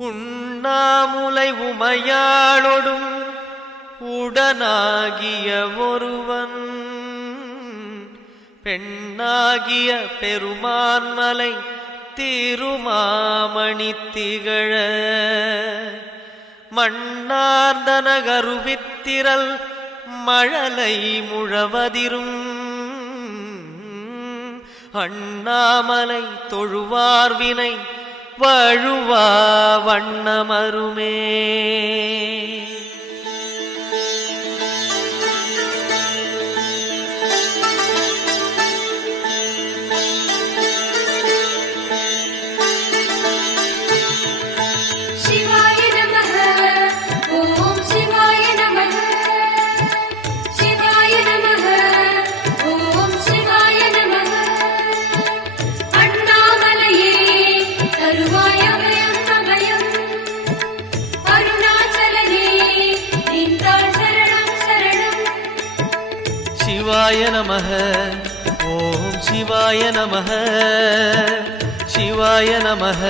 உண்ணாமுலை உமையாளொடும் உடனாகிய ஒருவன் பெண்ணாகிய பெருமான்மலை திருமாமணி திகழ மண்ணார்ந்தன கருவித்திரல் மழலை முழவதிரும் அண்ணாமலை தொழுவார்வினை வழுவா வண்ணமருமே. சிவாய நமஹ ஓம் சிவாய நமஹ சிவாய நமஹ.